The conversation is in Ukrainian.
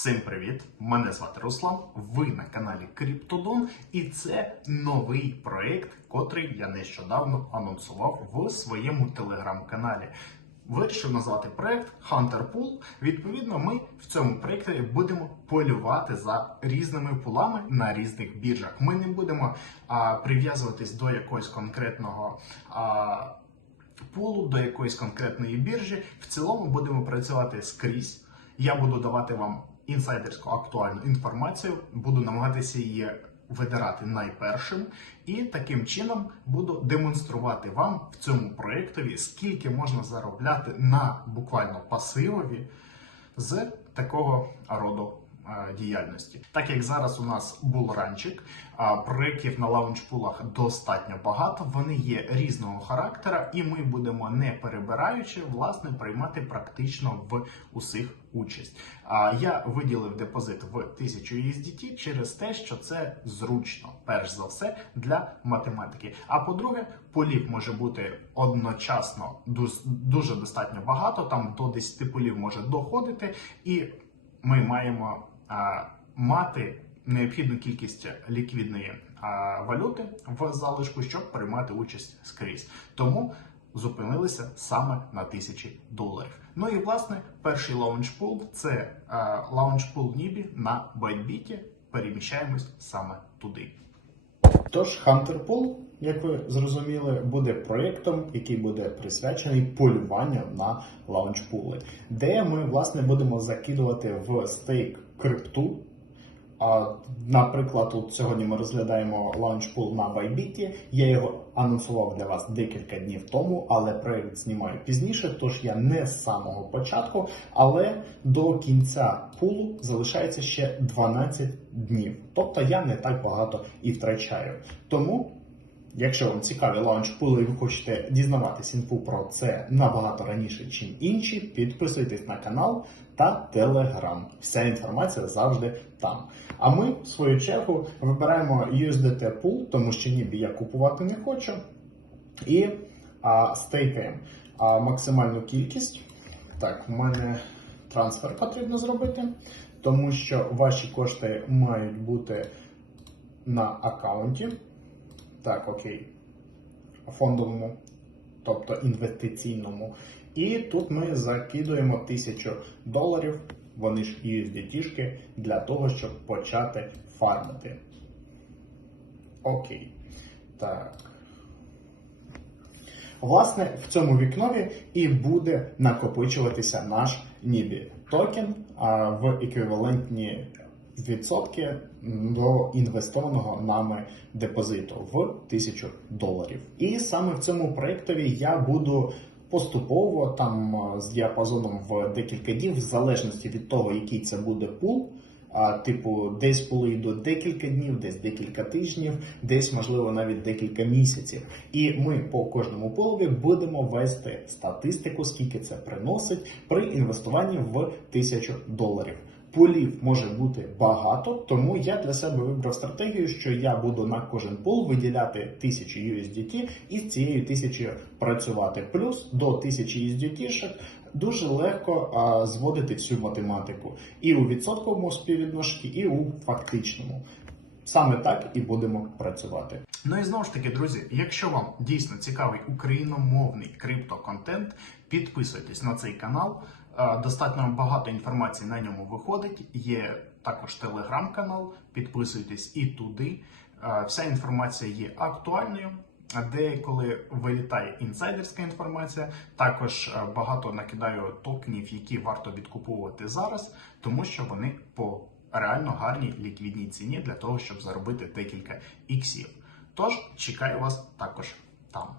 Всім привіт! Мене звати Руслан. Ви на каналі Криптодон, і це новий проект, котрий я нещодавно анонсував в своєму телеграм-каналі. Вирішив назвати проект Hunter Pool. Відповідно, ми в цьому проєкті будемо полювати за різними пулами на різних біржах. Ми не будемо а, прив'язуватись до якогось конкретного. А, пулу до якоїсь конкретної біржі. В цілому будемо працювати скрізь. Я буду давати вам інсайдерську актуальну інформацію, буду намагатися її видирати найпершим, і таким чином буду демонструвати вам в цьому проєктові, скільки можна заробляти на буквально пасивові з такого роду діяльності. Так як зараз у нас булранчик, проєктів на лаунчпулах достатньо багато, вони є різного характера, і ми будемо не перебираючи, власне, приймати практично в усіх участь. Я виділив депозит в 1000 USDT через те, що це зручно, перш за все, для математики. А по-друге, полів може бути одночасно дуже достатньо багато, там до 10 полів може доходити, і ми маємо мати необхідну кількість ліквідної валюти в залишку, щоб приймати участь скрізь. Тому зупинилися саме на тисячі доларів. Ну і власне перший лаунчпул це лаунчпул Нібі на Байтбіті. Переміщаємось саме туди. Тож Hunter Pool, як ви зрозуміли, буде проєктом, який буде присвячений полюванню на лаунчпули, де ми власне будемо закидувати в стейк крипту. Наприклад, от сьогодні ми розглядаємо лаунчпул на Bybit. Я його анонсував для вас декілька днів тому, але проект знімаю пізніше, тож я не з самого початку. Але до кінця пулу залишається ще 12 днів. Тобто я не так багато і втрачаю. Тому. Якщо вам цікаві лаунчпули і ви хочете дізнаватись інфу про це набагато раніше, ніж інші, підписуйтесь на канал та телеграм. Вся інформація завжди там. А ми, в свою чергу, вибираємо USDT Pool, тому що ніби я купувати не хочу. І а, стейкаємо а, максимальну кількість. Так, в мене трансфер потрібно зробити, тому що ваші кошти мають бути на аккаунті. Так, окей. Фондовому, тобто інвестиційному. І тут ми закидуємо 1000 доларів, вони ж USDT-шки, для того, щоб почати фармити. Окей. Так. Власне, в цьому вікнові і буде накопичуватися наш Нібі токен в еквівалентні відсотки до інвестованого нами депозиту в 1000 доларів. І саме в цьому проєктові я буду поступово там з діапазоном в декілька днів, в залежності від того, який це буде пул. А, типу, десь пули йдуть декілька днів, десь декілька тижнів, десь, можливо, навіть декілька місяців. І ми по кожному полові будемо вести статистику, скільки це приносить при інвестуванні в 1000 доларів. Полів може бути багато, тому я для себе вибрав стратегію, що я буду на кожен пол виділяти 1000 USDT і з цією 1000 працювати. Плюс до 1000 USDT дуже легко а, зводити всю математику і у відсотковому співвідношенні, і у фактичному. Саме так і будемо працювати. Ну і знову ж таки, друзі, якщо вам дійсно цікавий україномовний криптоконтент, підписуйтесь на цей канал. Е, Достатньо багато інформації на ньому виходить. Є також телеграм-канал. Підписуйтесь і туди. Е, Вся інформація є актуальною. Деколи вилітає інсайдерська інформація, також е, багато накидаю токенів, які варто відкуповувати зараз, тому що вони по реально гарній ліквідній ціні для того, щоб заробити декілька іксів. Тож чекаю вас також там.